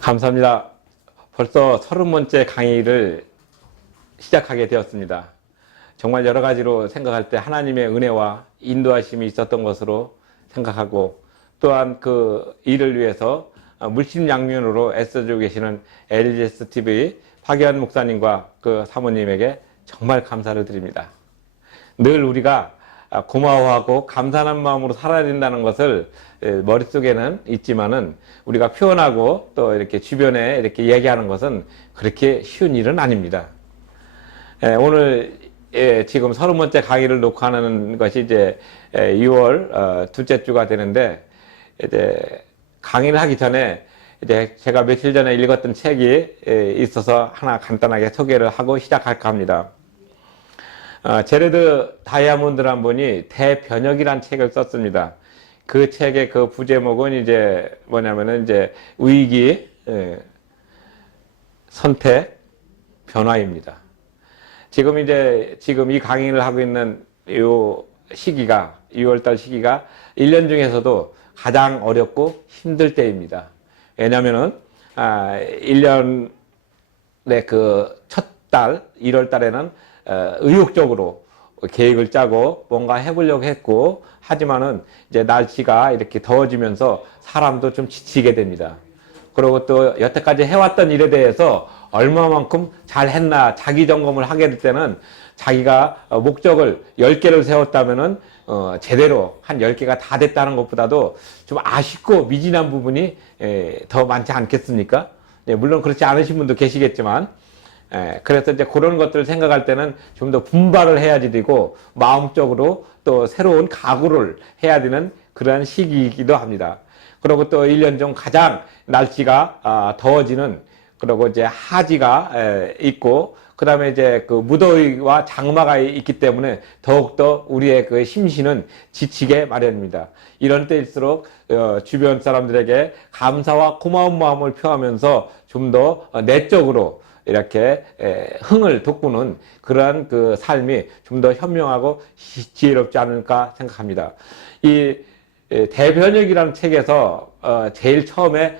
감사합니다. 벌써 30번째 강의를 시작하게 되었습니다. 정말 여러 가지로 생각할 때 하나님의 은혜와 인도하심이 있었던 것으로 생각하고, 또한 그 일을 위해서 물심양면으로 애써주고 계시는 LGS TV 박예환 목사님과 그 사모님에게 정말 감사를 드립니다. 늘 우리가 고마워하고 감사한 마음으로 살아야 된다는 것을 머릿속에는 있지만은, 우리가 표현하고 또 이렇게 주변에 이렇게 얘기하는 것은 그렇게 쉬운 일은 아닙니다. 오늘 지금 30번째 강의를 녹화하는 것이 이제 6월 둘째 주가 되는데, 이제 강의를 하기 전에 이제 제가 며칠 전에 읽었던 책이 있어서 하나 간단하게 소개를 하고 시작할까 합니다. 제레드 다이아몬드란 분이 대변혁이란 책을 썼습니다. 그 책의 그 부제목은 이제 뭐냐면은 이제 위기, 선택, 변화입니다. 지금 이 강의를 하고 있는 요 시기가, 6월달 시기가 1년 중에서도 가장 어렵고 힘들 때입니다. 왜냐면은 1년의 그 첫 달, 1월 달에는 의욕적으로 계획을 짜고 뭔가 해보려고 했고, 하지만은 이제 날씨가 이렇게 더워지면서 사람도 좀 지치게 됩니다. 그리고 또 여태까지 해왔던 일에 대해서 얼마만큼 잘 했나 자기 점검을 하게 될 때는, 자기가 목적을 10개를 세웠다면은 제대로 한 10개가 다 됐다는 것보다도 좀 아쉽고 미진한 부분이 더 많지 않겠습니까? 물론 그렇지 않으신 분도 계시겠지만, 그래서 이제 그런 것들을 생각할 때는 좀 더 분발을 해야지 되고, 마음적으로 또 새로운 각오를 해야 되는 그러한 시기이기도 합니다. 그리고 또 1년 중 가장 날씨가 더워지는, 그리고 이제 하지가 있고, 그 다음에 이제 그 무더위와 장마가 있기 때문에 더욱더 우리의 그 심신은 지치게 마련입니다. 이런 때일수록 주변 사람들에게 감사와 고마운 마음을 표하면서 좀 더 내적으로 이렇게 흥을 돋구는 그러한 그 삶이 좀 더 현명하고 지혜롭지 않을까 생각합니다. 이 대변혁이라는 책에서 제일 처음에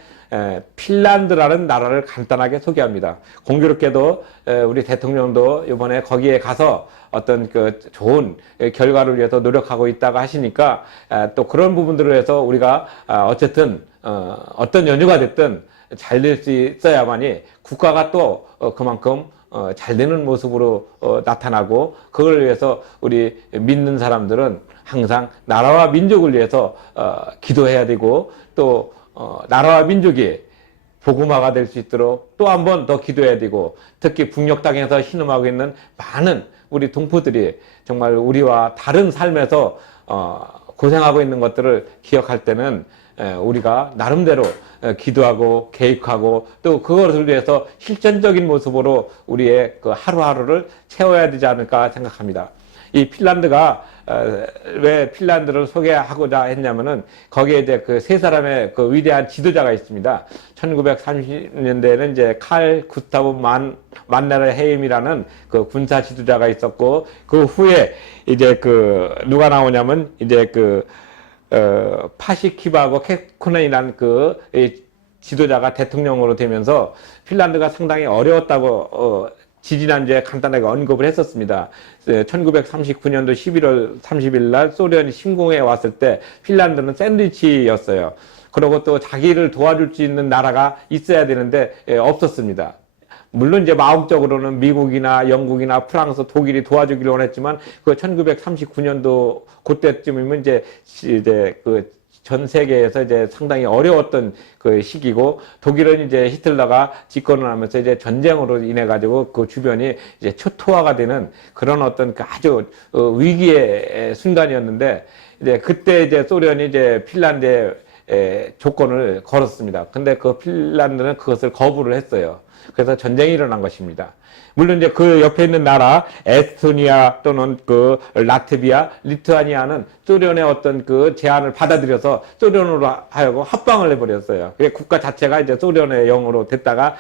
핀란드라는 나라를 간단하게 소개합니다. 공교롭게도 우리 대통령도 이번에 거기에 가서 어떤 그 좋은 결과를 위해서 노력하고 있다고 하시니까, 또 그런 부분들을 해서 우리가 어쨌든 어떤 연유가 됐든 잘 될 수 있어야만이 국가가 또 그만큼 잘 되는 모습으로 나타나고, 그걸 위해서 우리 믿는 사람들은 항상 나라와 민족을 위해서 기도해야 되고, 또 나라와 민족이 복음화가 될 수 있도록 또 한 번 더 기도해야 되고, 특히 북녘 땅에서 신음하고 있는 많은 우리 동포들이 정말 우리와 다른 삶에서 고생하고 있는 것들을 기억할 때는 우리가 나름대로 기도하고 계획하고, 또 그것을 위해서 실전적인 모습으로 우리의 그 하루하루를 채워야 되지 않을까 생각합니다. 이 핀란드가 왜 핀란드를 소개하고자 했냐면은, 거기에 이제 그 세 사람의 그 위대한 지도자가 있습니다. 1930년대에는 이제 칼 구스타브 만네르 헤임이라는 그 군사 지도자가 있었고, 그 후에 이제 그 누가 나오냐면 이제 그 파시키바고 케코넨이라는 그 지도자가 대통령으로 되면서 핀란드가 상당히 어려웠다고 지지난주에 간단하게 언급을 했었습니다. 1939년도 11월 30일 날 소련이 침공해 왔을 때 핀란드는 샌드위치였어요. 그리고 또 자기를 도와줄 수 있는 나라가 있어야 되는데 없었습니다. 물론 이제 마음적으로는 미국이나 영국이나 프랑스, 독일이 도와주기를 원했지만, 그 1939년도 그때쯤이면 이제 그 전 세계에서 이제 상당히 어려웠던 그 시기고, 독일은 이제 히틀러가 집권을 하면서 이제 전쟁으로 인해 가지고 그 주변이 이제 초토화가 되는 그런 어떤 그 아주 위기의 순간이었는데, 이제 그때 이제 소련이 이제 핀란드에 조건을 걸었습니다. 근데 그 핀란드는 그것을 거부를 했어요. 그래서 전쟁이 일어난 것입니다. 물론 이제 그 옆에 있는 나라 에스토니아 또는 그 라트비아, 리투아니아는 소련의 어떤 그 제안을 받아들여서 소련으로 하여금 합방을 해버렸어요. 국가 자체가 이제 소련의 영으로 됐다가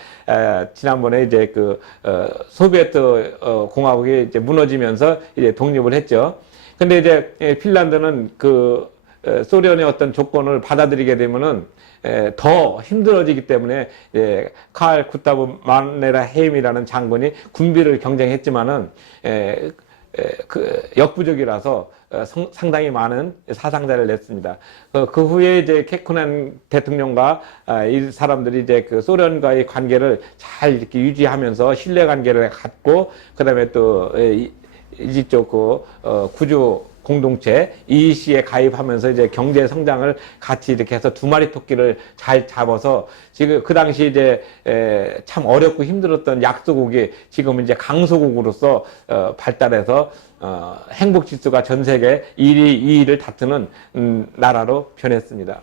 지난번에 이제 그 소비에트 공화국이 이제 무너지면서 이제 독립을 했죠. 근데 이제 핀란드는 그 소련의 어떤 조건을 받아들이게 되면은 더 힘들어지기 때문에 칼 구타브 마네라 헤임이라는 장군이 군비를 경쟁했지만은 그 역부족이라서 상당히 많은 사상자를 냈습니다. 그 후에 이제 케쿠넨 대통령과 이 사람들이 이제 그 소련과의 관계를 잘 이렇게 유지하면서 신뢰 관계를 갖고, 그다음에 또 이쪽 구조 공동체 EEC에 가입하면서 이제 경제 성장을 같이 이렇게 해서 두 마리 토끼를 잘 잡아서 지금 그 당시 이제 참 어렵고 힘들었던 약소국이 지금 이제 강소국으로서 발달해서 행복 지수가 전 세계 1위, 2위를 다투는 나라로 변했습니다.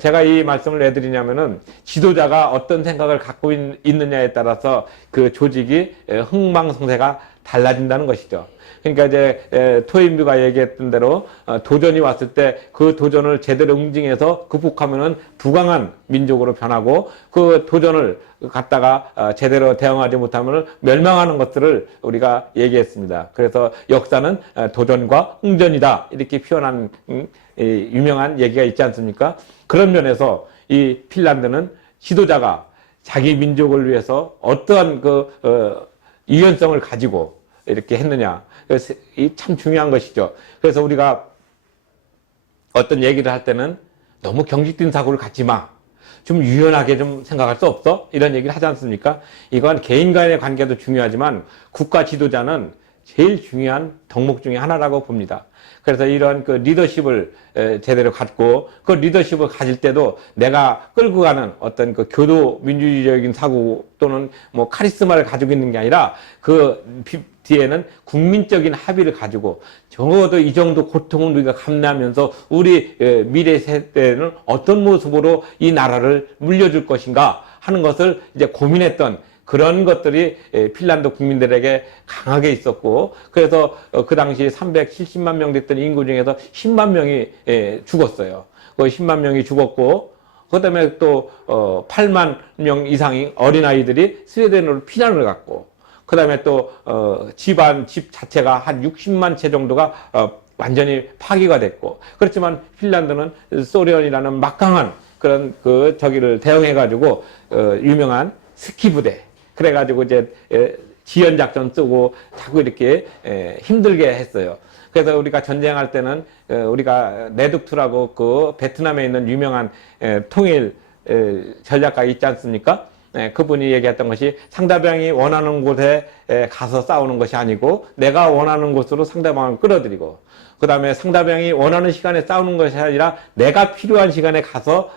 제가 이 말씀을 왜 드리냐면은 지도자가 어떤 생각을 갖고 있느냐에 따라서 그 조직이 흥망성쇠가 달라진다는 것이죠. 그러니까 이제 토인비가 얘기했던 대로 도전이 왔을 때 그 도전을 제대로 응징해서 극복하면은 부강한 민족으로 변하고, 그 도전을 갖다가 제대로 대응하지 못하면 멸망하는 것들을 우리가 얘기했습니다. 그래서 역사는 도전과 응전이다, 이렇게 표현한 유명한 얘기가 있지 않습니까? 그런 면에서 이 핀란드는 지도자가 자기 민족을 위해서 어떠한 그 유연성을 가지고 이렇게 했느냐, 이 참 중요한 것이죠. 그래서 우리가 어떤 얘기를 할 때는 너무 경직된 사고를 갖지 마, 좀 유연하게 좀 생각할 수 없어? 이런 얘기를 하지 않습니까? 이건 개인 간의 관계도 중요하지만 국가 지도자는 제일 중요한 덕목 중에 하나라고 봅니다. 그래서 이런 그 리더십을 제대로 갖고, 그 리더십을 가질 때도 내가 끌고 가는 어떤 그 교도 민주주의적인 사고 또는 뭐 카리스마를 가지고 있는 게 아니라 그 뒤에는 국민적인 합의를 가지고 적어도 이 정도 고통을 우리가 감내하면서 우리 미래 세대는 어떤 모습으로 이 나라를 물려줄 것인가 하는 것을 이제 고민했던 그런 것들이 핀란드 국민들에게 강하게 있었고, 그래서 그 당시 370만 명 됐던 인구 중에서 10만 명이 죽었어요. 그 10만 명이 죽었고, 그 다음에 또 8만 명 이상의 어린아이들이 스웨덴으로 피난을 갔고, 그 다음에 또 집 자체가 한 60만 채 정도가 완전히 파괴가 됐고, 그렇지만 핀란드는 소련이라는 막강한 그런 저기를 대응해가지고 유명한 스키 부대, 그래가지고 이제 지연 작전 쓰고 자꾸 이렇게 힘들게 했어요. 그래서 우리가 전쟁할 때는 우리가 네둑투라고 그 베트남에 있는 유명한 통일 전략가 있지 않습니까? 그분이 얘기했던 것이 상대방이 원하는 곳에 가서 싸우는 것이 아니고 내가 원하는 곳으로 상대방을 끌어들이고, 그 다음에 상대방이 원하는 시간에 싸우는 것이 아니라 내가 필요한 시간에 가서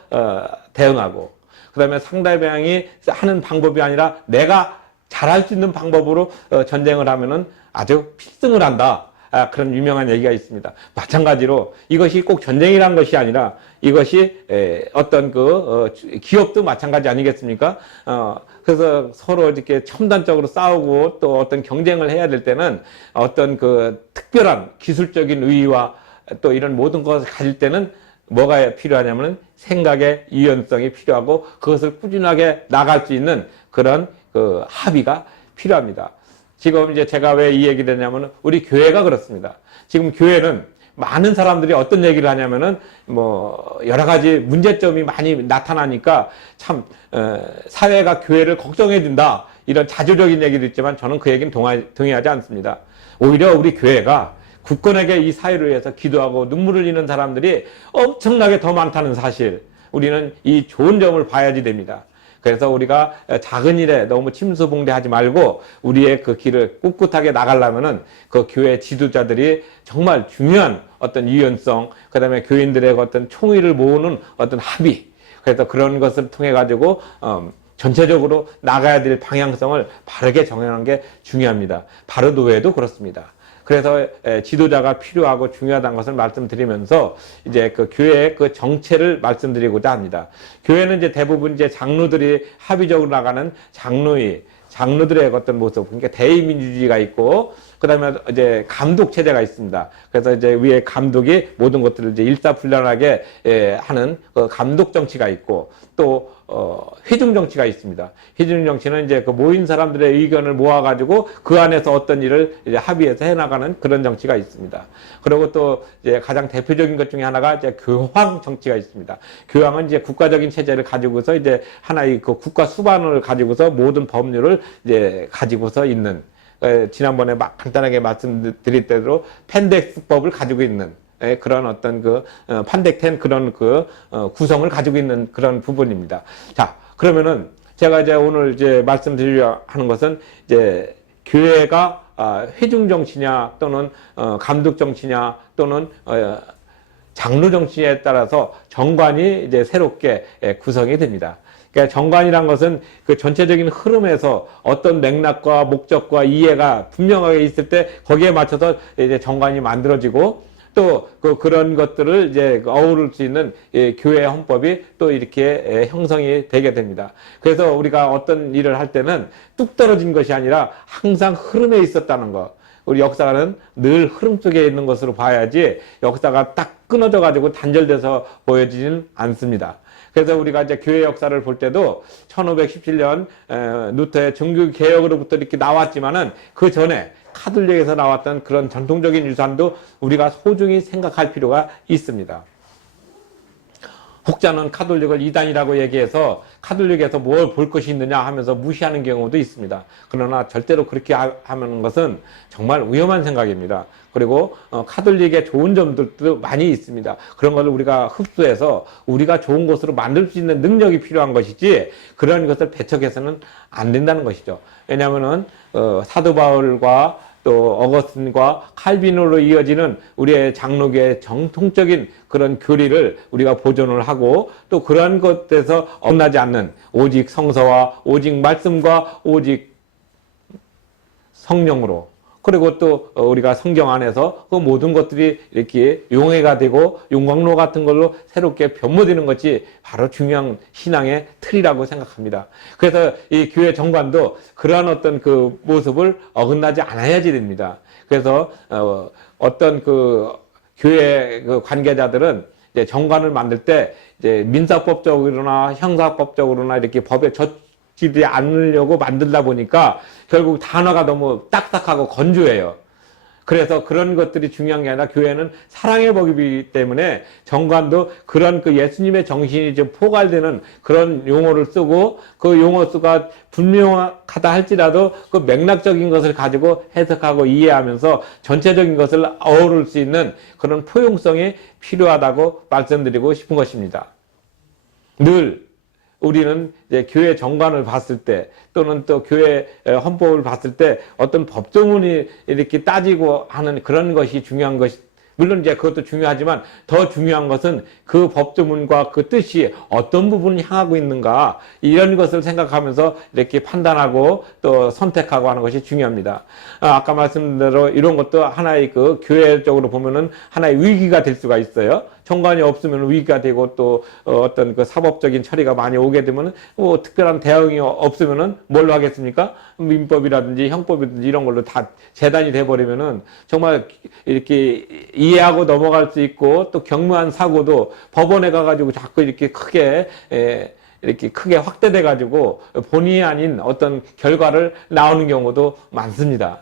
대응하고, 그 다음에 상대방이 하는 방법이 아니라 내가 잘할 수 있는 방법으로 전쟁을 하면은 아주 필승을 한다. 그런 유명한 얘기가 있습니다. 마찬가지로 이것이 꼭 전쟁이란 것이 아니라 이것이 어떤 기업도 마찬가지 아니겠습니까? 그래서 서로 이렇게 첨단적으로 싸우고 또 어떤 경쟁을 해야 될 때는 어떤 그 특별한 기술적인 의의와 또 이런 모든 것을 가질 때는 뭐가 필요하냐면은 생각의 유연성이 필요하고 그것을 꾸준하게 나갈 수 있는 그런 합의가 필요합니다. 지금 이제 제가 왜 이 얘기를 했냐면은 우리 교회가 그렇습니다. 지금 교회는 많은 사람들이 어떤 얘기를 하냐면은 뭐 여러 가지 문제점이 많이 나타나니까 참 사회가 교회를 걱정해 준다, 이런 자조적인 얘기도 있지만 저는 그 얘기는 동의하지 않습니다. 오히려 우리 교회가 국권에게 이 사회를 위해서 기도하고 눈물을 흘리는 사람들이 엄청나게 더 많다는 사실, 우리는 이 좋은 점을 봐야지 됩니다. 그래서 우리가 작은 일에 너무 침수봉대하지 말고 우리의 그 길을 꿋꿋하게 나가려면은 그 교회 지도자들이 정말 중요한 어떤 유연성, 그 다음에 교인들의 어떤 총의를 모으는 어떤 합의, 그래서 그런 것을 통해 가지고 전체적으로 나가야 될 방향성을 바르게 정하는 게 중요합니다. 바로 노예도 그렇습니다. 그래서 지도자가 필요하고 중요하다는 것을 말씀드리면서 이제 그 교회의 그 정체를 말씀드리고자 합니다. 교회는 이제 대부분 이제 장로들이 합의적으로 나가는 장로들의 어떤 모습, 그러니까 대의민주주의가 있고, 그 그다음에 이제 감독 체제가 있습니다. 그래서 이제 위에 감독이 모든 것들을 이제 일사불란하게 하는 감독 정치가 있고 또 회중 정치가 있습니다. 회중 정치는 이제 그 모인 사람들의 의견을 모아가지고 그 안에서 어떤 일을 이제 합의해서 해나가는 그런 정치가 있습니다. 그리고 또 이제 가장 대표적인 것 중에 하나가 이제 교황 정치가 있습니다. 교황은 이제 국가적인 체제를 가지고서 이제 하나의 그 국가 수반을 가지고서 모든 법률을 이제 가지고서 있는 지난번에 막 간단하게 말씀드릴 대로 펜덱스법을 가지고 있는 그런 어떤 판덱텐 그런 구성을 가지고 있는 그런 부분입니다. 자, 그러면은 제가 이제 오늘 이제 말씀드리려 하는 것은 이제 교회가 회중 정치냐 또는 감독 정치냐 또는 장로 정치에 따라서 정관이 이제 새롭게 구성이 됩니다. 그러니까 정관이란 것은 그 전체적인 흐름에서 어떤 맥락과 목적과 이해가 분명하게 있을 때 거기에 맞춰서 이제 정관이 만들어지고 또 그런 것들을 이제 어우를 수 있는 교회 헌법이 또 이렇게 형성이 되게 됩니다. 그래서 우리가 어떤 일을 할 때는 뚝 떨어진 것이 아니라 항상 흐름에 있었다는 것. 우리 역사는 늘 흐름 속에 있는 것으로 봐야지 역사가 딱 끊어져 가지고 단절돼서 보여지지는 않습니다. 그래서 우리가 이제 교회 역사를 볼 때도 1517년 루터의 정교 개혁으로부터 이렇게 나왔지만은 그 전에 카톨릭에서 나왔던 그런 전통적인 유산도 우리가 소중히 생각할 필요가 있습니다. 혹자는 카톨릭을 이단이라고 얘기해서 카톨릭에서 뭘 볼 것이 있느냐 하면서 무시하는 경우도 있습니다. 그러나 절대로 그렇게 하는 것은 정말 위험한 생각입니다. 그리고 카톨릭의 좋은 점들도 많이 있습니다. 그런 것을 우리가 흡수해서 우리가 좋은 것으로 만들 수 있는 능력이 필요한 것이지 그런 것을 배척해서는 안 된다는 것이죠. 왜냐하면은 사도 바울과 또 어거스틴과 칼빈으로 이어지는 우리의 장로교의 정통적인 그런 교리를 우리가 보존을 하고 또 그러한 것에서 어긋나지 않는 오직 성서와 오직 말씀과 오직 성령으로 그리고 또 우리가 성경 안에서 그 모든 것들이 이렇게 용해가 되고 용광로 같은 걸로 새롭게 변모되는 것이 바로 중요한 신앙의 틀이라고 생각합니다. 그래서 이 교회 정관도 그러한 어떤 그 모습을 어긋나지 않아야지 됩니다. 그래서 어떤 그 교회 그 관계자들은 이제 정관을 만들 때 이제 민사법적으로나 형사법적으로나 이렇게 법에 지지 않으려고 만들다 보니까 결국 단어가 너무 딱딱하고 건조해요. 그래서 그런 것들이 중요한 게 아니라 교회는 사랑의 법이기 때문에 정관도 그런 그 예수님의 정신이 좀 포괄되는 그런 용어를 쓰고 그 용어 수가 분명하다 할지라도 그 맥락적인 것을 가지고 해석하고 이해하면서 전체적인 것을 어우를 수 있는 그런 포용성이 필요하다고 말씀드리고 싶은 것입니다. 늘 우리는 이제 교회 정관을 봤을 때 또는 또 교회 헌법을 봤을 때 어떤 법조문이 이렇게 따지고 하는 그런 것이 중요한 것이 물론 이제 그것도 중요하지만 더 중요한 것은 그 법조문과 그 뜻이 어떤 부분을 향하고 있는가 이런 것을 생각하면서 이렇게 판단하고 또 선택하고 하는 것이 중요합니다. 아까 말씀드린 대로 이런 것도 하나의 그 교회적으로 보면은 하나의 위기가 될 수가 있어요. 정관이 없으면 위기가 되고 또 어떤 그 사법적인 처리가 많이 오게 되면 뭐 특별한 대응이 없으면은 뭘로 하겠습니까? 민법이라든지 형법이든지 이런 걸로 다 재단이 돼버리면은 정말 이렇게 이해하고 넘어갈 수 있고 또 경무한 사고도 법원에 가가지고 자꾸 이렇게 크게 확대돼 가지고 본의 아닌 어떤 결과를 나오는 경우도 많습니다.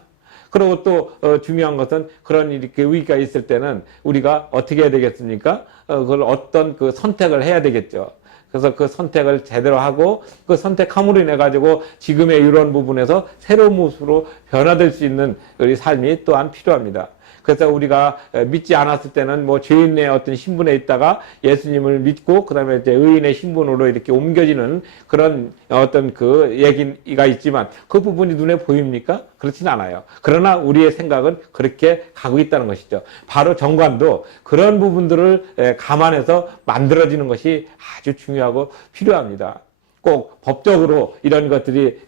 그리고 또 중요한 것은 그런 이렇게 위기가 있을 때는 우리가 어떻게 해야 되겠습니까? 그걸 어떤 그 선택을 해야 되겠죠. 그래서 그 선택을 제대로 하고 그 선택함으로 인해 가지고 지금의 이런 부분에서 새로운 모습으로 변화될 수 있는 우리 삶이 또한 필요합니다. 그래서 우리가 믿지 않았을 때는 뭐 죄인의 어떤 신분에 있다가 예수님을 믿고 그다음에 이제 의인의 신분으로 이렇게 옮겨지는 그런 어떤 그 얘기가 있지만 그 부분이 눈에 보입니까? 그렇진 않아요. 그러나 우리의 생각은 그렇게 가고 있다는 것이죠. 바로 정관도 그런 부분들을 감안해서 만들어지는 것이 아주 중요하고 필요합니다. 꼭 법적으로 이런 것들이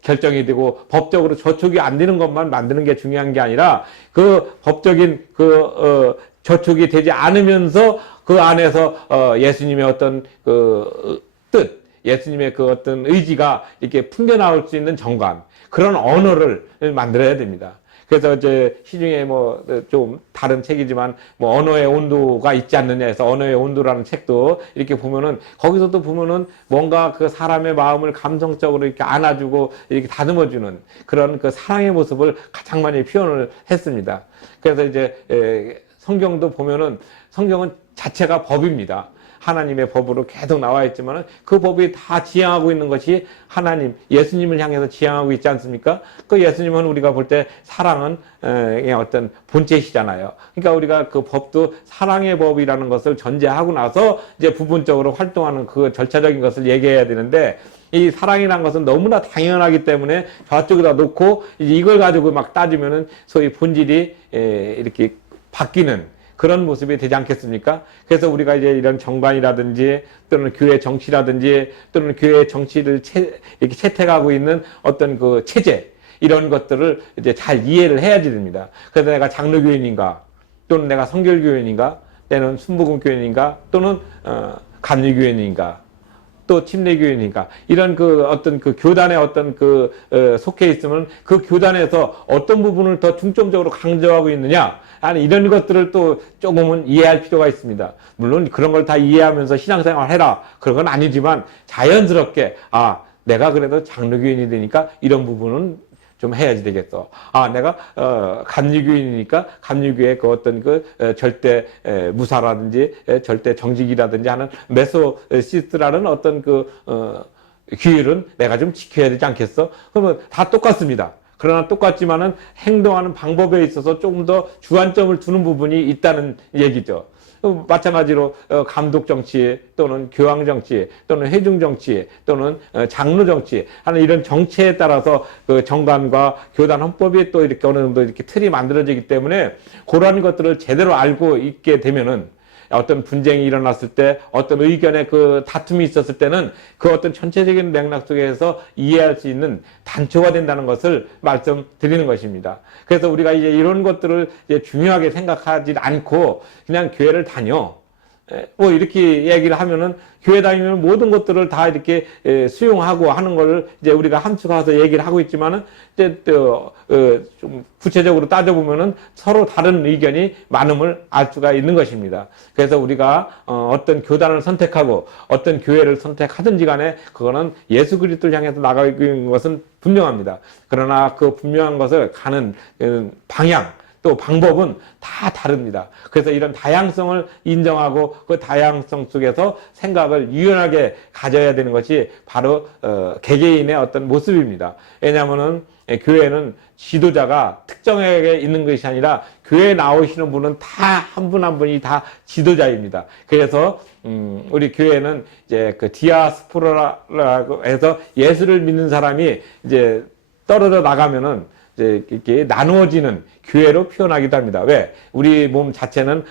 결정이 되고 법적으로 저촉이 안 되는 것만 만드는 게 중요한 게 아니라 그 법적인 저촉이 되지 않으면서 그 안에서 예수님의 어떤 그 뜻, 예수님의 그 어떤 의지가 이렇게 풍겨나올 수 있는 정관, 그런 언어를 만들어야 됩니다. 그래서 이제 시중에 뭐 좀 다른 책이지만 뭐 언어의 온도가 있지 않느냐 해서 언어의 온도라는 책도 이렇게 보면은 거기서도 보면은 뭔가 그 사람의 마음을 감성적으로 이렇게 안아주고 이렇게 다듬어주는 그런 그 사랑의 모습을 가장 많이 표현을 했습니다. 그래서 이제 성경도 보면은 성경은 자체가 법입니다. 하나님의 법으로 계속 나와 있지만은 그 법이 다 지향하고 있는 것이 하나님, 예수님을 향해서 지향하고 있지 않습니까? 그 예수님은 우리가 볼 때 사랑은 어떤 본체시잖아요. 그러니까 우리가 그 법도 사랑의 법이라는 것을 전제하고 나서 이제 부분적으로 활동하는 그 절차적인 것을 얘기해야 되는데 이 사랑이라는 것은 너무나 당연하기 때문에 저쪽에다 놓고 이걸 가지고 막 따지면은 소위 본질이 이렇게 바뀌는 그런 모습이 되지 않겠습니까? 그래서 우리가 이제 이런 정관이라든지 또는 교회 정치라든지 또는 교회 정치를 이렇게 채택하고 있는 어떤 그 체제 이런 것들을 이제 잘 이해를 해야지 됩니다. 그래서 내가 장로교인인가 또는 내가 성결교인인가 또는 순복음교인인가 또는 감리교인인가 또 침례교인인가 이런 그 어떤 그 교단의 어떤 그 속해 있으면 그 교단에서 어떤 부분을 더 중점적으로 강조하고 있느냐 아니 이런 것들을 또 조금은 이해할 필요가 있습니다. 물론 그런 걸 다 이해하면서 신앙생활 해라 그런 건 아니지만 자연스럽게 아 내가 그래도 장로교인이 되니까 이런 부분은 좀 해야지 되겠어. 아, 내가, 감리교인이니까 감리교의 그 어떤 그, 절대 무사라든지, 절대 정직이라든지 하는 메소시스트라는 어떤 그, 규율은 내가 좀 지켜야 되지 않겠어? 그러면 다 똑같습니다. 그러나 똑같지만은 행동하는 방법에 있어서 조금 더 주안점을 두는 부분이 있다는 얘기죠. 마찬가지로 감독 정치 또는 교황 정치 또는 회중 정치 또는 장로 정치 하는 이런 정치에 따라서 그 정관과 교단 헌법이 또 이렇게 어느 정도 이렇게 틀이 만들어지기 때문에 그런 것들을 제대로 알고 있게 되면은 어떤 분쟁이 일어났을 때 어떤 의견의 그 다툼이 있었을 때는 그 어떤 전체적인 맥락 속에서 이해할 수 있는 단초가 된다는 것을 말씀드리는 것입니다. 그래서 우리가 이제 이런 것들을 이제 중요하게 생각하지 않고 그냥 교회를 다녀. 뭐 이렇게 얘기를 하면은 교회 다니면 모든 것들을 다 이렇게 수용하고 하는 걸 이제 우리가 함축해서 얘기를 하고 있지만은 이제 좀 구체적으로 따져보면은 서로 다른 의견이 많음을 알 수가 있는 것입니다. 그래서 우리가 어떤 교단을 선택하고 어떤 교회를 선택하든지 간에 그거는 예수 그리스도를 향해서 나가고 있는 것은 분명합니다. 그러나 그 분명한 것을 가는 방향 또 방법은 다 다릅니다. 그래서 이런 다양성을 인정하고 그 다양성 속에서 생각을 유연하게 가져야 되는 것이 바로 개개인의 어떤 모습입니다. 왜냐하면은 교회는 지도자가 특정하게 있는 것이 아니라 교회에 나오시는 분은 다 한 분 한 분이 다 지도자입니다. 그래서 우리 교회는 이제 그 디아스포라라고 해서 예수를 믿는 사람이 이제 떨어져 나가면은 이제 이렇게 나누어지는 교회로 표현하기도 합니다. 왜? 우리 몸 자체는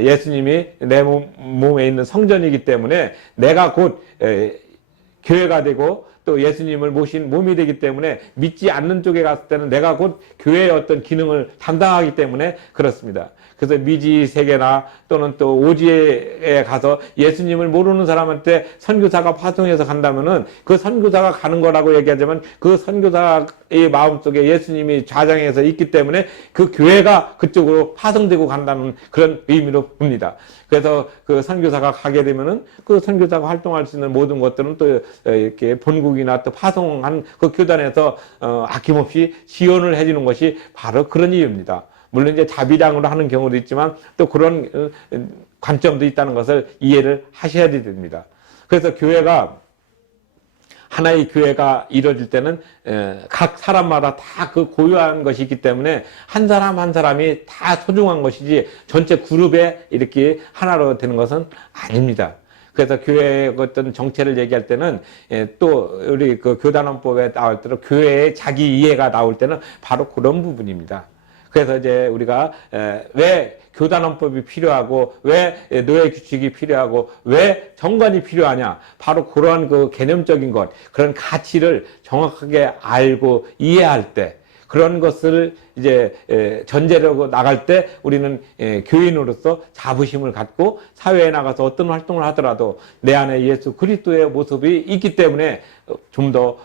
예수님이 내 몸에 있는 성전이기 때문에 내가 곧 교회가 되고 또 예수님을 모신 몸이 되기 때문에 믿지 않는 쪽에 갔을 때는 내가 곧 교회의 어떤 기능을 담당하기 때문에 그렇습니다. 그래서 미지 세계나 또는 또 오지에 가서 예수님을 모르는 사람한테 선교사가 파송해서 간다면은 그 선교사가 가는 거라고 얘기하지만 그 선교사의 마음속에 예수님이 좌장해서 있기 때문에 그 교회가 그쪽으로 파송되고 간다는 그런 의미로 봅니다. 그래서 그 선교사가 가게 되면은 그 선교사가 활동할 수 있는 모든 것들은 또 이렇게 본국이나 또 파송한 그 교단에서 아낌없이 지원을 해주는 것이 바로 그런 이유입니다. 물론 이제 자비량으로 하는 경우도 있지만 또 그런 관점도 있다는 것을 이해를 하셔야 됩니다. 그래서 교회가 하나의 교회가 이루어질 때는 각 사람마다 다 그 고유한 것이 있기 때문에 한 사람 한 사람이 다 소중한 것이지 전체 그룹에 이렇게 하나로 되는 것은 아닙니다. 그래서 교회의 어떤 정체를 얘기할 때는 또 우리 그 교단헌법에 나올 때로 교회의 자기 이해가 나올 때는 바로 그런 부분입니다. 그래서 이제 우리가 왜 교단헌법이 필요하고 왜 노예 규칙이 필요하고 왜 정관이 필요하냐 바로 그러한 그 개념적인 것 그런 가치를 정확하게 알고 이해할 때 그런 것을 이제 전제로 나갈 때 우리는 교인으로서 자부심을 갖고 사회에 나가서 어떤 활동을 하더라도 내 안에 예수 그리스도의 모습이 있기 때문에 좀 더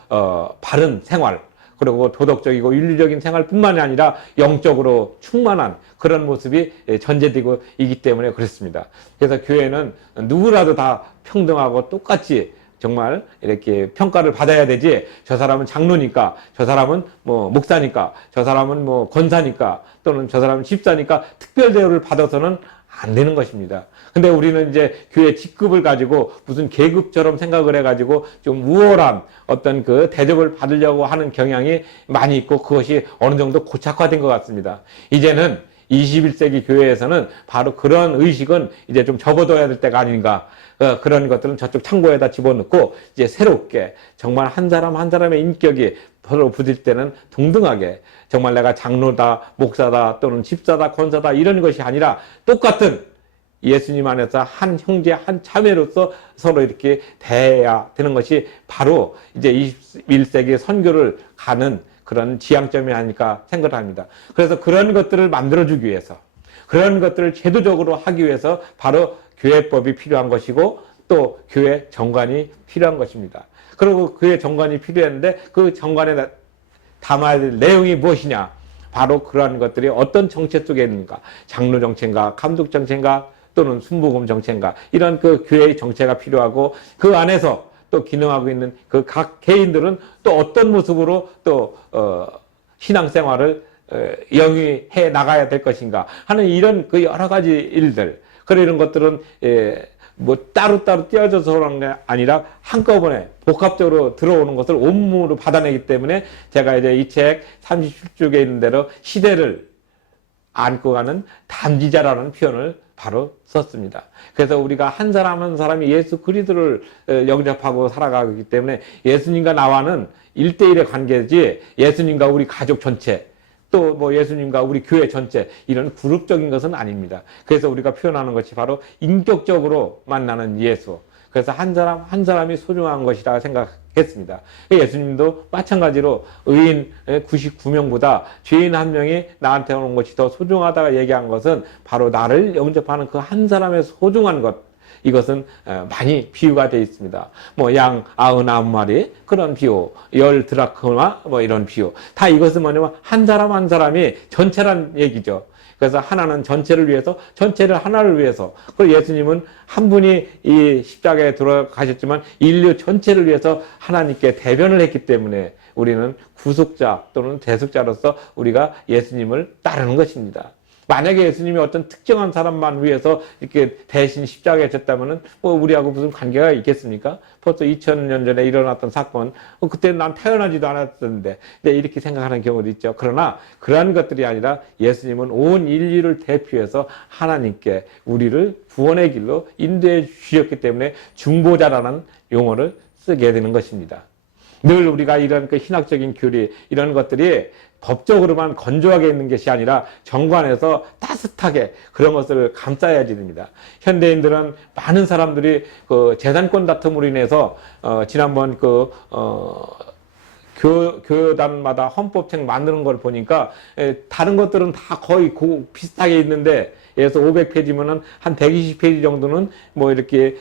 바른 생활 그리고 도덕적이고 윤리적인 생활뿐만이 아니라 영적으로 충만한 그런 모습이 전제되고 있기 때문에 그렇습니다. 그래서 교회는 누구라도 다 평등하고 똑같이 정말 이렇게 평가를 받아야 되지, 저 사람은 장로니까, 저 사람은 뭐 목사니까, 저 사람은 뭐 권사니까, 또는 저 사람은 집사니까 특별 대우를 받아서는 안 되는 것입니다. 근데 우리는 이제 교회 직급을 가지고 무슨 계급처럼 생각을 해가지고 좀 우월한 어떤 그 대접을 받으려고 하는 경향이 많이 있고, 그것이 어느 정도 고착화된 것 같습니다. 이제는 21세기 교회에서는 바로 그런 의식은 이제 좀 접어둬야 될 때가 아닌가. 그런 것들은 저쪽 창고에다 집어넣고 이제 새롭게 정말 한 사람 한 사람의 인격이 서로 부딪힐 때는 동등하게, 정말 내가 장로다, 목사다, 또는 집사다, 권사다 이런 것이 아니라 똑같은 예수님 안에서 한 형제, 한 자매로서 서로 이렇게 대해야 되는 것이 바로 이제 21세기 선교를 가는 그런 지향점이 아닐까 생각을 합니다. 그래서 그런 것들을 만들어주기 위해서, 그런 것들을 제도적으로 하기 위해서 바로 교회법이 필요한 것이고, 또 교회 정관이 필요한 것입니다. 그리고 교회 정관이 필요했는데 그 정관에 담아야 될 내용이 무엇이냐? 바로 그러한 것들이 어떤 정체 속에 있는가? 장로 정체인가? 감독 정체인가? 또는 순복음 정체인가? 이런 그 교회의 정체가 필요하고, 그 안에서 또 기능하고 있는 그 각 개인들은 또 어떤 모습으로 또 신앙생활을 영위해 나가야 될 것인가 하는 이런 그 여러 가지 일들, 그런 것들은 뭐 따로따로 띄어져서 그런 게 아니라 한꺼번에 복합적으로 들어오는 것을 온몸으로 받아내기 때문에, 제가 이제 이 책 37쪽에 있는 대로 시대를 안고 가는 담지자라는 표현을 바로 썼습니다. 그래서 우리가 한 사람 한 사람이 예수 그리스도를 영접하고 살아가기 때문에 예수님과 나와는 1대1의 관계지, 예수님과 우리 가족 전체, 또 뭐 예수님과 우리 교회 전체, 이런 그룹적인 것은 아닙니다. 그래서 우리가 표현하는 것이 바로 인격적으로 만나는 예수. 그래서 한 사람 한 사람이 소중한 것이라 생각했습니다. 예수님도 마찬가지로 의인 99명보다 죄인 한 명이 나한테 오는 것이 더 소중하다고 얘기한 것은 바로 나를 영접하는 그 한 사람의 소중한 것, 이것은 많이 비유가 되어 있습니다. 뭐 양 99마리 그런 비유, 10 드라크마 뭐 이런 비유, 다 이것은 뭐냐면 한 사람 한 사람이 전체란 얘기죠. 그래서 하나는 전체를 위해서, 전체를 하나를 위해서. 그리고 예수님은 한 분이 이 십자가에 들어가셨지만 인류 전체를 위해서 하나님께 대변을 했기 때문에 우리는 구속자 또는 대속자로서 우리가 예수님을 따르는 것입니다. 만약에 예수님이 어떤 특정한 사람만 위해서 이렇게 대신 십자가에 졌다면은 뭐 우리하고 무슨 관계가 있겠습니까? 벌써 2000년 전에 일어났던 사건, 그때는 난 태어나지도 않았었는데, 이렇게 생각하는 경우도 있죠. 그러나 그러한 것들이 아니라 예수님은 온 인류를 대표해서 하나님께 우리를 구원의 길로 인도해 주셨기 때문에 중보자라는 용어를 쓰게 되는 것입니다. 늘 우리가 이런 그 신학적인 교리, 이런 것들이 법적으로만 건조하게 있는 것이 아니라 정관에서 따뜻하게 그런 것을 감싸야지 됩니다. 현대인들은 많은 사람들이 그 재산권 다툼으로 인해서 지난번 교단마다 헌법책 만드는 걸 보니까 다른 것들은 다 거의 비슷하게 있는데, 예를 들어서 500페이지면은 한 120페이지 정도는 뭐 이렇게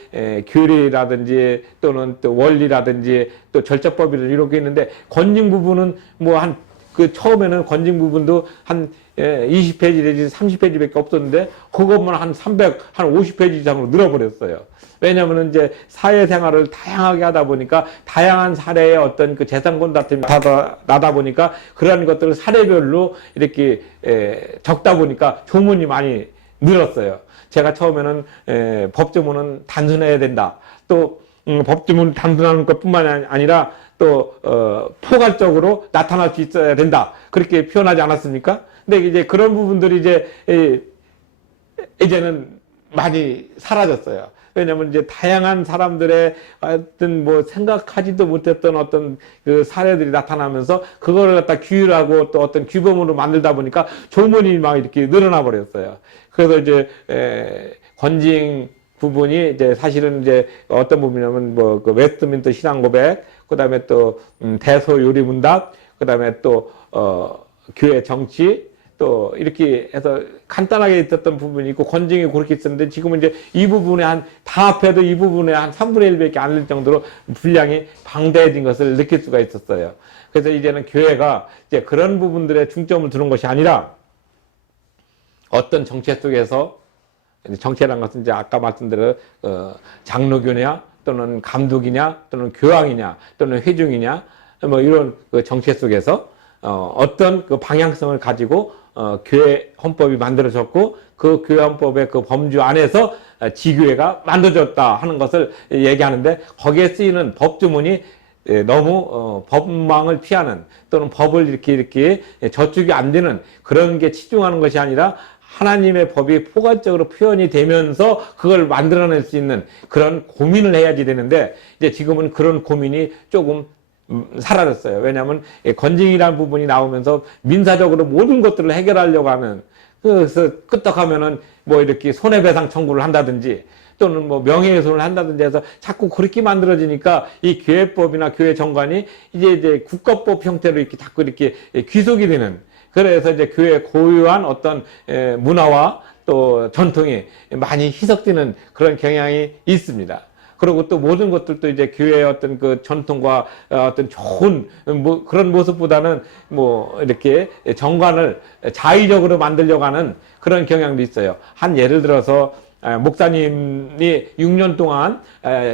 교리라든지 또는 또 원리라든지 또 절차법이라든지 이렇게 있는데, 권징 부분은 뭐 처음에는 권징 부분도 한 20페이지 내지 30페이지밖에 없었는데, 그것만 한 50페이지 이상으로 늘어버렸어요. 왜냐하면 이제 사회생활을 다양하게 하다 보니까 다양한 사례의 어떤 그 재산권 다툼이 나다 보니까 그러한 것들을 사례별로 이렇게 적다 보니까 조문이 많이 늘었어요. 제가 처음에는 법조문은 단순해야 된다. 또 법조문 단순한 것뿐만 아니라 또 포괄적으로 나타날 수 있어야 된다. 그렇게 표현하지 않았습니까? 근데 이제 그런 부분들이 이제는 많이 사라졌어요. 왜냐면 이제 다양한 사람들의 어떤 뭐 생각하지도 못했던 어떤 그 사례들이 나타나면서 그거를 갖다 규율하고 또 어떤 규범으로 만들다 보니까 조문이 막 이렇게 늘어나 버렸어요. 그래서 이제 권징 부분이 이제 사실은 이제 어떤 부분이냐면 뭐 그 웨스트민스터 신앙 고백, 그다음에 또 대소 요리 문답, 그다음에 또 교회 정치, 또 이렇게 해서 간단하게 있었던 부분이 있고 권징이 그렇게 있었는데 지금은 이제 이 부분에 다 합해도 이 부분에 한 3분의 1밖에 안 될 정도로 분량이 방대해진 것을 느낄 수가 있었어요. 그래서 이제는 교회가 이제 그런 부분들에 중점을 두는 것이 아니라 어떤 정체 속에서, 정체란 것은 이제 아까 말씀드린 장로교냐 또는 감독이냐 또는 교황이냐 또는 회중이냐 뭐 이런 그 정체 속에서 어떤 그 방향성을 가지고 교회 헌법이 만들어졌고 그 교회 헌법의 그 범주 안에서 지교회가 만들어졌다 하는 것을 얘기하는데 거기에 쓰이는 법조문이 너무 법망을 피하는 또는 법을 이렇게 저축이 안 되는 그런 게 치중하는 것이 아니라 하나님의 법이 포괄적으로 표현이 되면서 그걸 만들어낼 수 있는 그런 고민을 해야지 되는데 이제 지금은 그런 고민이 조금 사라졌어요. 왜냐하면 건징이라는 부분이 나오면서 민사적으로 모든 것들을 해결하려고 하는, 그래서 끄떡하면은 뭐 이렇게 손해배상 청구를 한다든지 또는 뭐 명예훼손을 한다든지 해서 자꾸 그렇게 만들어지니까 이 교회법이나 교회 정관이 이제 국가법 형태로 이렇게 자꾸 이렇게 귀속이 되는, 그래서 이제 교회 고유한 어떤 문화와 또 전통이 많이 희석되는 그런 경향이 있습니다. 그리고 또 모든 것들도 이제 교회의 어떤 그 전통과 어떤 좋은 뭐 그런 모습보다는 뭐 이렇게 정관을 자의적으로 만들려고 하는 그런 경향도 있어요. 한 예를 들어서 목사님이 6년 동안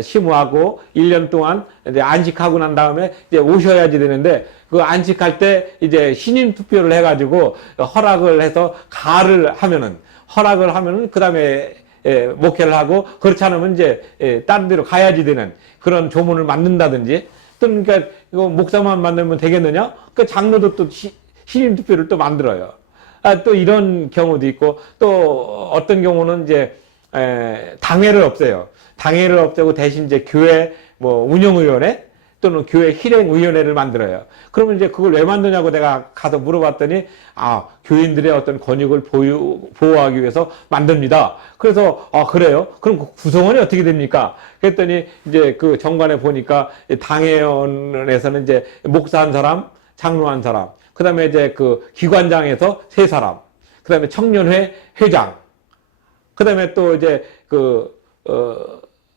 심우하고 1년 동안 이제 안식하고 난 다음에 이제 오셔야지 되는데 그 안식할 때 이제 신임 투표를 해가지고 허락을 해서 허락을 하면은 그 다음에 목회를 하고 그렇지 않으면 이제 다른 데로 가야지 되는 그런 조문을 만든다든지 또 그러니까 이거 목사만 만들면 되겠느냐? 그 장로도 또 신임 투표를 또 만들어요. 또 이런 경우도 있고 또 어떤 경우는 이제 당회를 없애요. 당회를 없애고 대신 이제 교회 뭐 운영위원회 또는 교회 실행위원회를 만들어요. 그러면 이제 그걸 왜 만드냐고 내가 가서 물어봤더니 교인들의 어떤 권익을 보호하기 위해서 만듭니다. 그래서 그래요? 그럼 그 구성원이 어떻게 됩니까? 그랬더니 이제 그 정관에 보니까 당회원에서는 이제 목사 한 사람, 장로 한 사람, 그 다음에 이제 그 기관장에서 3사람, 그 다음에 청년회 회장, 그 다음에 또 이제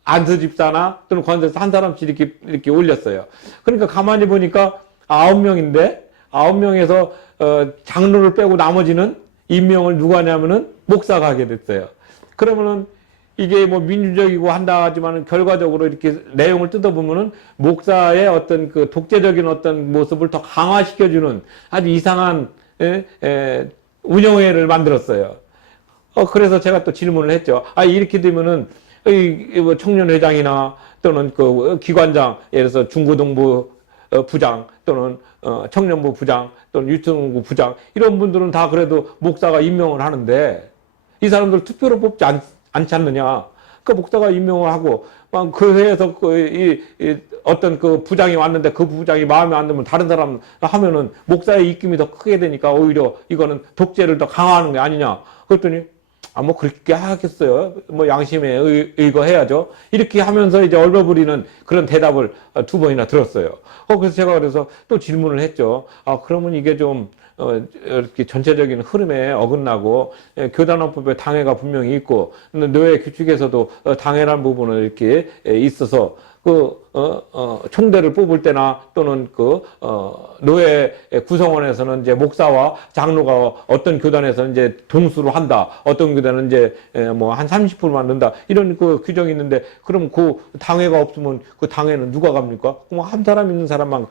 안수집사나 또는 권사에서 한 사람씩 이렇게 올렸어요. 그러니까 가만히 보니까 9명인데 9명에서 장로를 빼고 나머지는 임명을 누가 하냐면은 목사가 하게 됐어요. 그러면은 이게 뭐 민주적이고 한다 하지만은 결과적으로 이렇게 내용을 뜯어보면은 목사의 어떤 그 독재적인 어떤 모습을 더 강화시켜주는 아주 이상한 운영회를 만들었어요. 그래서 제가 또 질문을 했죠. 이렇게 되면은 뭐 청년회장이나 또는 그 기관장, 예를 들어서 중고등부 부장 또는 청년부 부장 또는 유튜브 부장 이런 분들은 다 그래도 목사가 임명을 하는데 이 사람들 투표로 뽑지 않지 않느냐. 그 목사가 임명을 하고 그 회에서 어떤 그 부장이 왔는데 그 부장이 마음에 안 들면 다른 사람 하면은 목사의 입김이 더 크게 되니까 오히려 이거는 독재를 더 강화하는 게 아니냐. 그랬더니 뭐 그렇게 하겠어요. 뭐 양심에 의거해야죠. 이렇게 하면서 이제 얼버무리는 그런 대답을 2번이나 들었어요. 그래서 제가 그래서 또 질문을 했죠. 그러면 이게 좀 이렇게 전체적인 흐름에 어긋나고 교단헌법에 당회가 분명히 있고 노예 규칙에서도 당회란 부분은 이렇게 있어서 총대를 뽑을 때나 또는 노예 구성원에서는 이제 목사와 장로가 어떤 교단에서는 이제 동수로 한다. 어떤 교단은 이제 뭐 한 30%만 넣는다. 이런 그 규정이 있는데 그럼 그 당회가 없으면 그 당회는 누가 갑니까? 그럼 한 사람 있는 사람만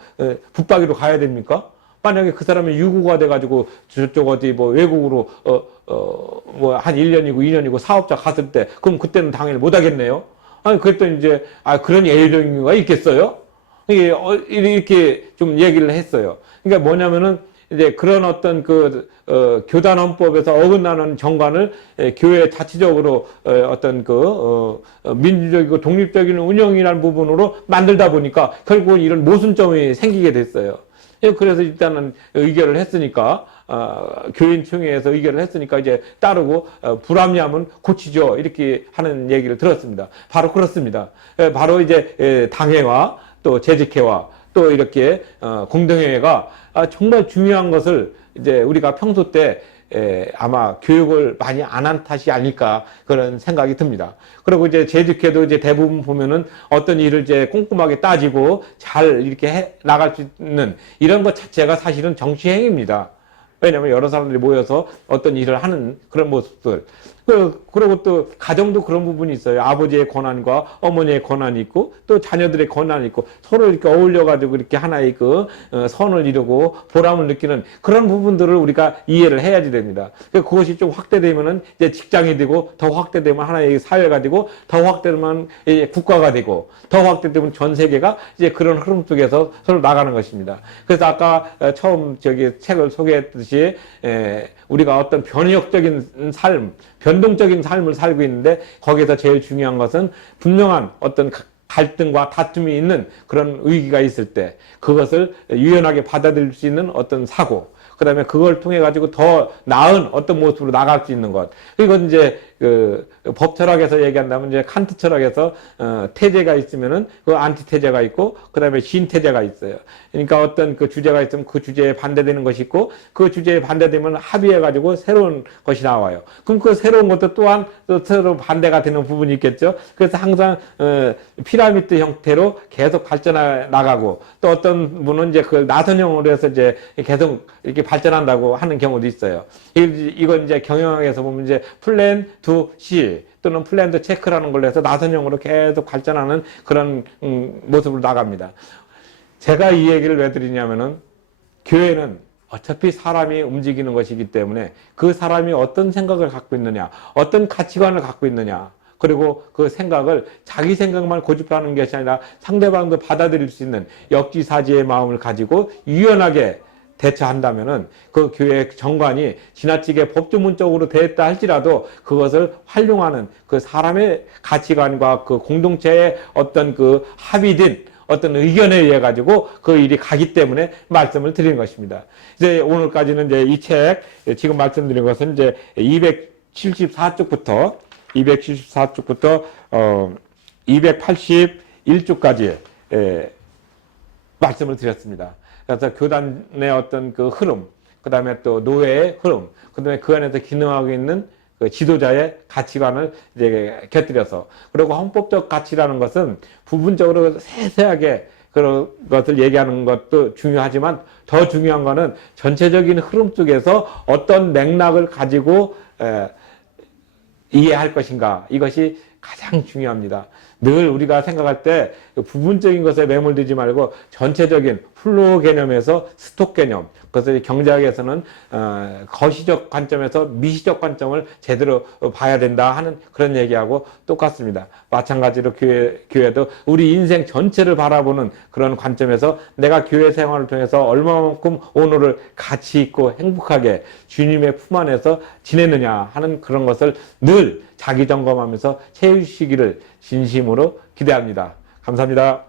붙박이로 가야 됩니까? 만약에 그 사람이 유구가 돼가지고 저쪽 어디 뭐 외국으로 뭐 한 1년이고 2년이고 사업자 갔을 때 그럼 그때는 당회를 못 하겠네요. 그랬더니 이제 그런 예외적인 경우가 있겠어요? 이렇게 좀 얘기를 했어요. 그러니까 뭐냐면은 이제 그런 어떤 교단 헌법에서 어긋나는 정관을 교회 자체적으로 어떤 민주적이고 독립적인 운영이라는 부분으로 만들다 보니까 결국은 이런 모순점이 생기게 됐어요. 그래서 일단은 의결을 했으니까 교인총회에서 의결을 했으니까 이제 따르고 불합리하면 고치죠. 이렇게 하는 얘기를 들었습니다. 바로 그렇습니다. 바로 이제 당회와 또 재직회와 또 이렇게 공동회가 정말 중요한 것을 이제 우리가 평소 때 아마 교육을 많이 안 한 탓이 아닐까 그런 생각이 듭니다. 그리고 이제 재직해도 이제 대부분 보면은 어떤 일을 이제 꼼꼼하게 따지고 잘 이렇게 해 나갈 수 있는 이런 것 자체가 사실은 정치행위입니다. 왜냐하면 여러 사람들이 모여서 어떤 일을 하는 그런 모습들. 그리고 또 가정도 그런 부분이 있어요. 아버지의 권한과 어머니의 권한이 있고 또 자녀들의 권한이 있고 서로 이렇게 어울려가지고 이렇게 하나의 선을 이루고 보람을 느끼는 그런 부분들을 우리가 이해를 해야지 됩니다. 그것이 좀 확대되면은 이제 직장이 되고 더 확대되면 하나의 사회가 되고 더 확대되면 국가가 되고 더 확대되면 전 세계가 이제 그런 흐름 속에서 서로 나가는 것입니다. 그래서 아까 처음 책을 소개했듯이 우리가 어떤 변혁적인 삶, 변동적인 삶을 살고 있는데 거기에서 제일 중요한 것은 분명한 어떤 갈등과 다툼이 있는 그런 위기가 있을 때 그것을 유연하게 받아들일 수 있는 어떤 사고, 그 다음에 그걸 통해 가지고 더 나은 어떤 모습으로 나갈 수 있는 것. 이건 이제 법 철학에서 얘기한다면 이제 칸트 철학에서 태제가 있으면은 그 안티태제가 있고 그 다음에 신태제가 있어요. 그러니까 어떤 그 주제가 있으면 그 주제에 반대되는 것이 있고 그 주제에 반대되면 합의해 가지고 새로운 것이 나와요. 그럼 그 새로운 것도 또한 또 서로 반대가 되는 부분이 있겠죠. 그래서 항상 피라미드 형태로 계속 발전해 나가고 또 어떤 분은 이제 그 나선형으로 해서 이제 계속 이렇게 발전한다고 하는 경우도 있어요. 이건 이제 경영학에서 보면 이제 플랜 투 C 또는 플랜 투 체크라는 걸로 해서 나선형으로 계속 발전하는 그런 모습으로 나갑니다. 제가 이 얘기를 왜 드리냐면은 교회는 어차피 사람이 움직이는 것이기 때문에 그 사람이 어떤 생각을 갖고 있느냐, 어떤 가치관을 갖고 있느냐, 그리고 그 생각을 자기 생각만 고집하는 것이 아니라 상대방도 받아들일 수 있는 역지사지의 마음을 가지고 유연하게 대처한다면은 그 교회 정관이 지나치게 법조문적으로 대했다 할지라도 그것을 활용하는 그 사람의 가치관과 그 공동체의 어떤 그 합의된 어떤 의견에 의해 가지고 그 일이 가기 때문에 말씀을 드리는 것입니다. 이제 오늘까지는 이제 이 책 지금 말씀드린 것은 이제 274쪽부터 281쪽까지 말씀을 드렸습니다. 그래서 교단의 어떤 그 흐름, 그 다음에 또 노예의 흐름, 그 다음에 그 안에서 기능하고 있는 그 지도자의 가치관을 이제 곁들여서, 그리고 헌법적 가치라는 것은 부분적으로 세세하게 그런 것을 얘기하는 것도 중요하지만 더 중요한 거는 전체적인 흐름 속에서 어떤 맥락을 가지고 이해할 것인가, 이것이 가장 중요합니다. 늘 우리가 생각할 때 부분적인 것에 매몰되지 말고 전체적인 플로우 개념에서 스톡 개념, 그것을 경제학에서는 거시적 관점에서 미시적 관점을 제대로 봐야 된다 하는 그런 얘기하고 똑같습니다. 마찬가지로 교회도 우리 인생 전체를 바라보는 그런 관점에서 내가 교회 생활을 통해서 얼마만큼 오늘을 가치 있고 행복하게 주님의 품 안에서 지내느냐 하는 그런 것을 늘 자기 점검하면서 채우시기를 진심으로 기대합니다. 감사합니다.